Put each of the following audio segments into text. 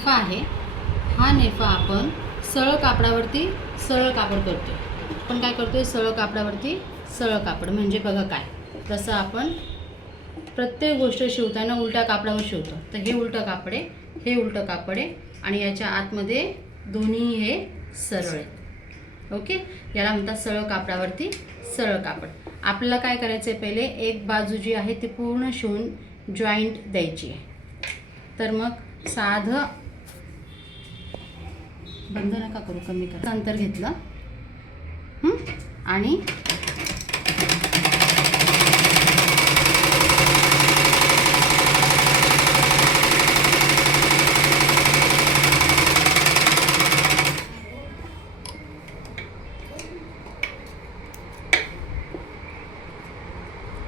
नेफा आहे. हा नेफा आपण सरळ कापडावरती सरळ कापड करतो. आपण काय करतोय, सरळ कापडावरती सरळ कापड म्हणजे बघा काय, जसं आपण प्रत्येक गोष्ट शिवताना उलट्या कापडावर शिवतो. तर हे उलटं कापड आहे, हे उलटं कापड आहे आणि याच्या आतमध्ये दोन्ही हे सरळ आहेत. ओके, याला म्हणतात सरळ कापडावरती सरळ कापड. आपल्याला काय करायचं आहे, पहिले एक बाजू जी आहे ती पूर्ण शिवून जॉईंट द्यायची आहे. तर मग साधं बंद नका करू, कमी करा. अंतर घेतलं आणि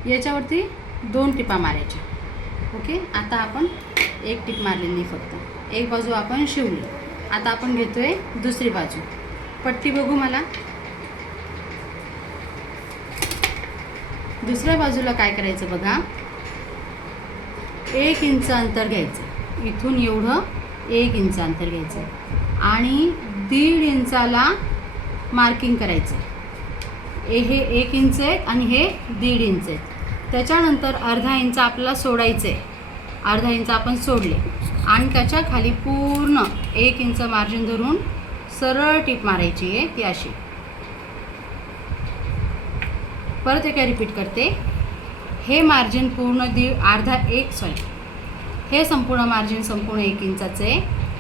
याच्यावरती 2 टिपा मारायच्या. ओके, आता आपण एक टिप मारलेली, फक्त एक बाजू आपण शिवली. आता आपण घेतोय दुसरी बाजू. पट्टी बघू मला. दुसऱ्या बाजूला काय करायचं बघा, 1 इंच अंतर घ्यायचं. इथून एवढं 1 इंच अंतर घ्यायचं आणि 1.5 इंचाला मार्किंग करायचं. हे 1 इंच आहे आणि हे 1.5 इंच आहे. त्याच्यानंतर अर्धा इंच आपल्याला सोडायचं आहे. अर्धा इंच आपण सोडले आणि त्याच्या खाली पूर्ण 1 इंच मार्जिन धरून सरळ टीप मारायची आहे, ती अशी. परत एका रिपीट करते. हे मार्जिन पूर्ण हे संपूर्ण मार्जिन संपूर्ण 1 इंचाचं आहे,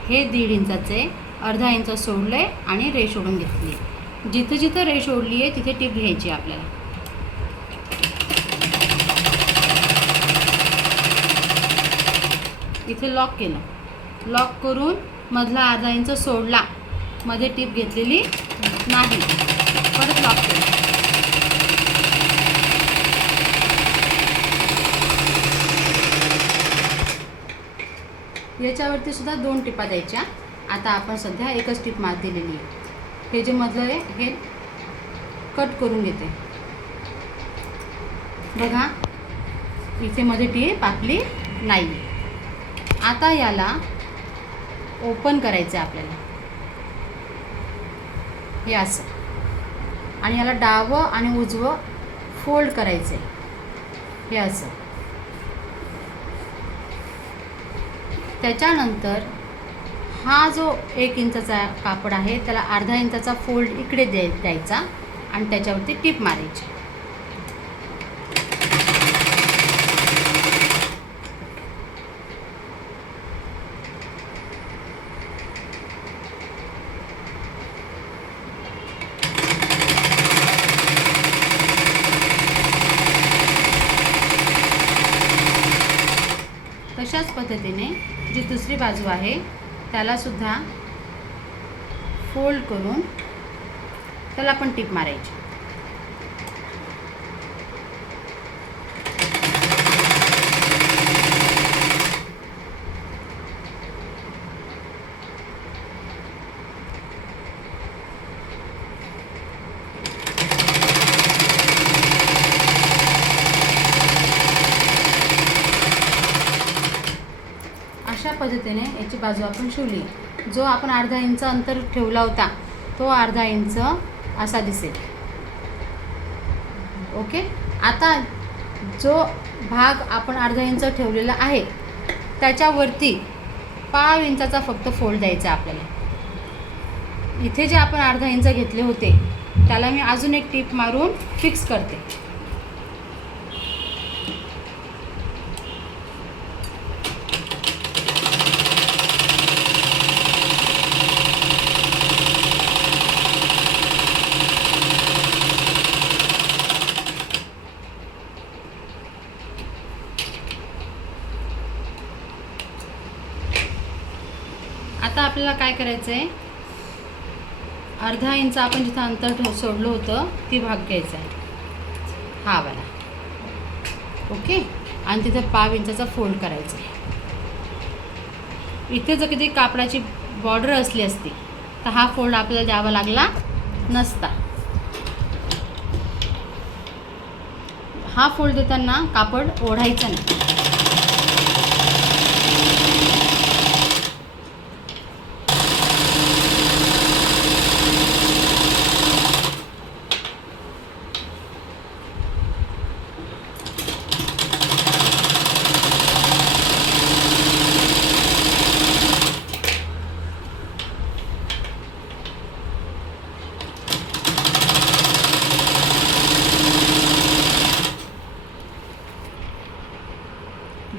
हे 1.5 इंचाचं आहे. अर्धा इंच सोडलं आहे आणि रेष ओढून घेतली. जिथं जिथं रेष ओढली आहे तिथे टीप घ्यायची आपल्याला. इथे लॉक केलं. लॉक करून मधला अर्धा इंच सोडला, मध्ये टीप घेतलेली नाही. परत लॉक केलं. याच्यावरती सुद्धा 2 टिपा द्यायच्या. आता आपण सध्या एकच टीप मार दिलेली आहे. हे जे मधलं आहे हे कट करून घेते. बघा, इथे मध्ये टीप आपली नाही. आता याला ओपन करायचं आहे आपल्याला, हे असं. आणि याला डावं आणि उजवं फोल्ड करायचं आहे, हे असं. त्याच्यानंतर हा जो 1 इंचाचा कापड आहे त्याला अर्धा इंचाचा फोल्ड इकडे द्यायचा आणि त्याच्यावरती टीप मारायची. तशाच पद्धतीने जी दुसरी बाजू आहे त्याला सुद्धा फोल्ड करून त्याला पण टीप मारायची. अशा पद्धतीने याची बाजू आपण शिवली. जो आपण अर्धा इंच अंतर ठेवला होता तो अर्धा इंच असा दिसेल. ओके, आता जो भाग आपण अर्धा इंच ठेवलेला आहे त्याच्यावरती 1/2 इंचाचा फक्त फोल्ड द्यायचा आपल्याला. इथे जे आपण अर्धा इंच घेतले होते त्याला मी अजून एक टीप मारून फिक्स करते. आता आपल्याला काय करायचं आहे, अर्धा इंच आपण जिथं अंतर सोडलं होतं ती भाग घ्यायचा आहे, हा वाला. ओके, आणि तिथं 1/2 इंचाचा फोल्ड करायचा आहे. इथे जर कधी कापडाची बॉर्डर असली असती तर हा फोल्ड आपल्याला द्यावा लागला नसता. हा फोल्ड देताना कापड ओढायचं नाही.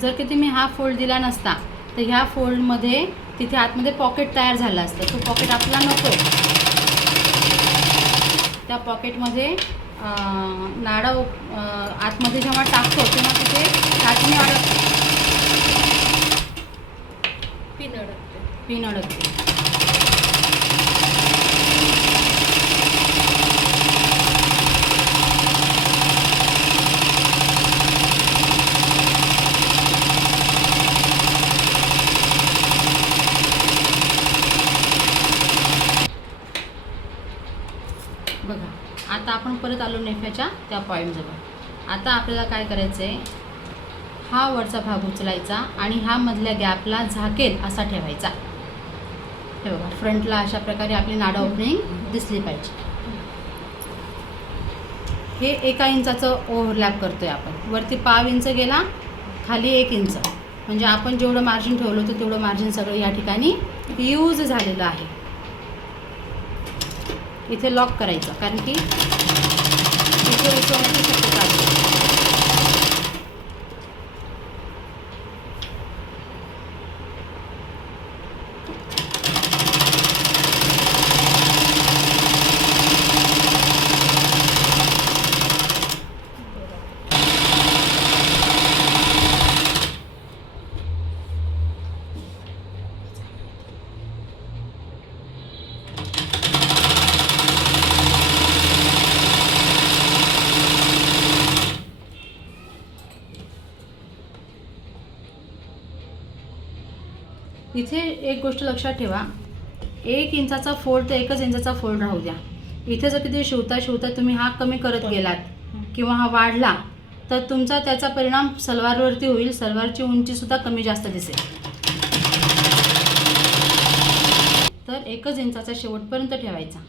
जर की तुम्ही हा फोल्ड दिला नसता तर ह्या फोल्डमध्ये तिथे आतमध्ये पॉकेट तयार झालं असतं. तो पॉकेट आपला नको आहे. त्या पॉकेटमध्ये नाडं आतमध्ये जेव्हा टाकतो तेव्हा तिथे टाचणी अडकते, पिन अडकते. बघा आता आपण परत आलो नेफ्याच्या त्या पॉईंटजवळ. आता आपल्याला काय करायचं आहे, हा वरचा भाग उचलायचा आणि हा मधल्या गॅपला झाकेल असा ठेवायचा. हे बघा फ्रंटला अशा प्रकारे आपली नाडा ओपनिंग दिसली पाहिजे. हे 1 इंचाचं ओव्हरलॅप करतोय आपण. वरती 1/2 इंच गेला, खाली 1 इंच, म्हणजे आपण जेवढं मार्जिन ठेवलं होतं तेवढं मार्जिन सगळं या ठिकाणी यूज झालेलं आहे. इथे लॉक करायचं कारण की इथे उसळण्याची शक्यता असते. इथे एक गोष्ट लक्षात ठेवा, 1 इंचाचा फोल्ड तर 1च इंचाचा फोल्ड राहू द्या. इथे जर किती शिवता तुम्ही हा कमी करत गेलात किंवा हा वाढला तर तुमचा त्याचा परिणाम सलवारवरती होईल. सलवारची उंचीसुद्धा कमी जास्त दिसेल. तर 1च इंचाचा शेवटपर्यंत ठेवायचा.